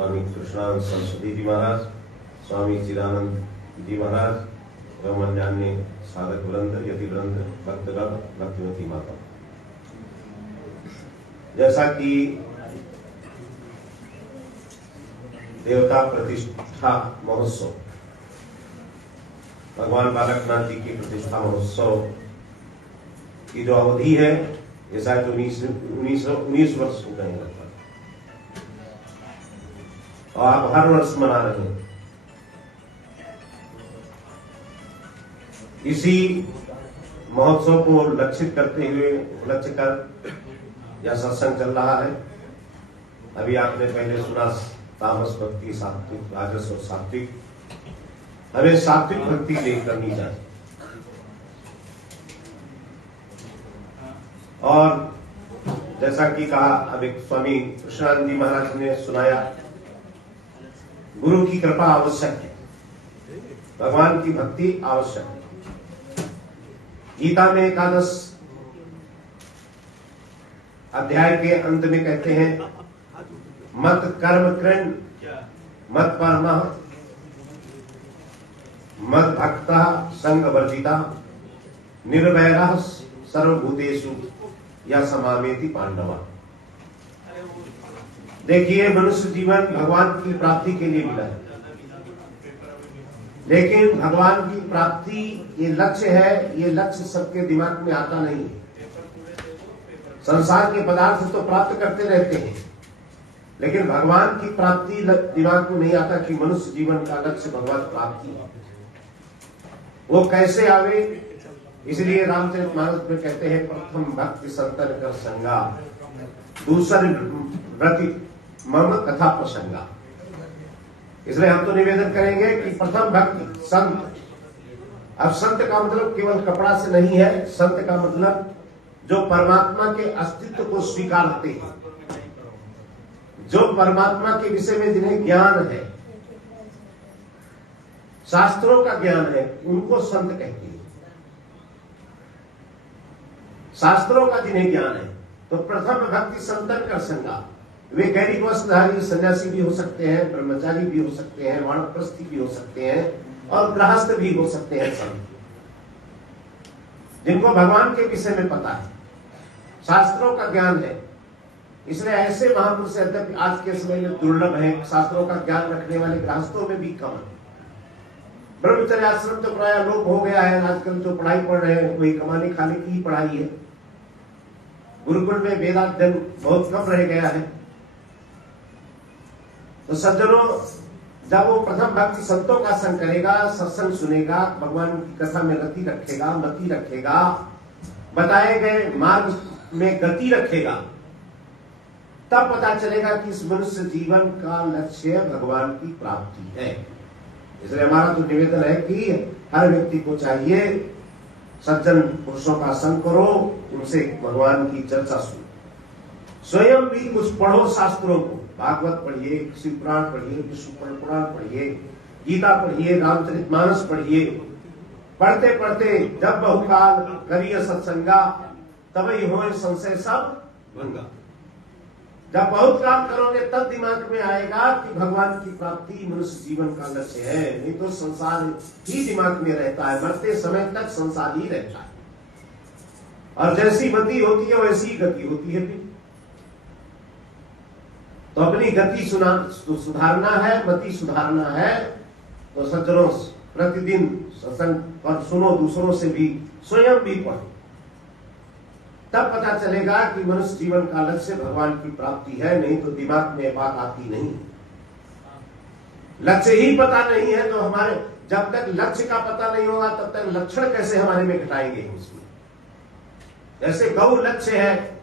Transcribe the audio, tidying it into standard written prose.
स्वामी कृष्णानंद सरस्वती जी महाराज, स्वामी चिदानंद जी महाराज एवं अन्य साधक वृंद, यति वृंद, भक्तगण, भक्तिवती माता। जैसा कि देवता प्रतिष्ठा महोत्सव, भगवान बालकनाथ जी की प्रतिष्ठा महोत्सव की जो अवधि है ये शायद 19 वर्ष हो गए लगभग, और आप हर वर्ष मना रहे हैं। इसी महोत्सव को लक्षित करते हुए लक्ष्य कर यह सत्संग चल रहा है। अभी आपने पहले सुना तामस भक्ति, सात्विक, राजस और सात्विक। हमें सात्विक भक्ति करनी चाहिए। और जैसा कि कहा, अब एक स्वामी कृष्णानंद जी महाराज ने सुनाया, गुरु की कृपा आवश्यक है, भगवान की भक्ति आवश्यक है। गीता में 11 अध्याय के अंत में कहते हैं, मत कर्म कृण, मत परमः, मत भक्ता संग वर्जिता, निर्वैरः सर्वभूतेषु या समामेति पांडवा। देखिए, मनुष्य जीवन भगवान की प्राप्ति के लिए मिला है, लेकिन भगवान की प्राप्ति ये लक्ष्य है। ये लक्ष्य सबके दिमाग में आता नहीं है। संसार के पदार्थ तो प्राप्त करते रहते हैं, लेकिन भगवान की प्राप्ति दिमाग में नहीं आता कि मनुष्य जीवन का लक्ष्य भगवान प्राप्ति है। वो कैसे आवे? इसलिए रामचरितमानस में कहते हैं, प्रथम भक्ति संतन कर संगा, दूसरी व्रति मम कथा प्रसंगा। इसलिए हम तो निवेदन करेंगे कि प्रथम भक्ति संत। अब संत का मतलब केवल कपड़ा से नहीं है। संत का मतलब जो परमात्मा के अस्तित्व को स्वीकारते हैं, जो परमात्मा के विषय में जिन्हें ज्ञान है, शास्त्रों का ज्ञान है, उनको संत कहते हैं। शास्त्रों का जिन्हें ज्ञान है, तो प्रथम भक्ति संतन कर संगा। वे गैरिक वस्त्रधारी सन्यासी भी हो सकते हैं, ब्रह्मचारी भी हो सकते हैं, वानप्रस्थी भी हो सकते हैं, और गृहस्थ भी हो सकते हैं। संत जिनको भगवान के विषय में पता है, शास्त्रों का ज्ञान है। इसलिए ऐसे महापुरुष यद्यपि आज के समय में दुर्लभ है, शास्त्रों का ज्ञान रखने वाले गृहस्थों में भी कम है। ब्रह्मचर्य आश्रम तो प्राय लोप हो गया है। आजकल जो पढ़ाई पढ़ रहे हैं वही कमाने खाने की ही पढ़ाई है। गुरुकुल में वेदाध्ययन बहुत कम रह गया है। तो सज्जनों, जब वो प्रथम भक्ति संतों का संग करेगा, सत्संग सुनेगा, भगवान की कथा में रति रखेगा, मति रखेगा, बताए गए मार्ग में गति रखेगा, तब पता चलेगा कि इस मनुष्य जीवन का लक्ष्य भगवान की प्राप्ति है। इसलिए हमारा तो निवेदन है कि हर व्यक्ति को चाहिए सज्जन पुरुषों का संग करो, उनसे भगवान की चर्चा सुनो, स्वयं भी कुछ पढ़ो शास्त्रों को। भागवत पढ़िए, शिव पुराण पढ़िए, विष्णु पुराण पढ़िए, गीता पढ़िए, रामचरितमानस पढ़िए। पढ़ते पढ़ते जब बहुकाल करिय सत्संगा, तभी होए संशय सब भंगा। जब बहुत काल करोगे तब दिमाग में आएगा कि भगवान की प्राप्ति मनुष्य जीवन का लक्ष्य है। नहीं तो संसार ही दिमाग में रहता है, मरते समय तक संसार ही रहता है। और जैसी मति होती है वैसी गति होती है। फिर तो अपनी गति सुधारना है, मति सुधारना है, तो सज्जनों प्रतिदिन सत्संग पर सुनो, दूसरों से भी, स्वयं भी पढ़ो, तब पता चलेगा कि मनुष्य जीवन का लक्ष्य भगवान की प्राप्ति है। नहीं तो दिमाग में बात आती नहीं। लक्ष्य ही पता नहीं है तो हमारे, जब तक लक्ष्य का पता नहीं होगा तब तक लक्षण कैसे हमारे में घटाएंगे उसमें। जैसे गौ लक्ष्य है,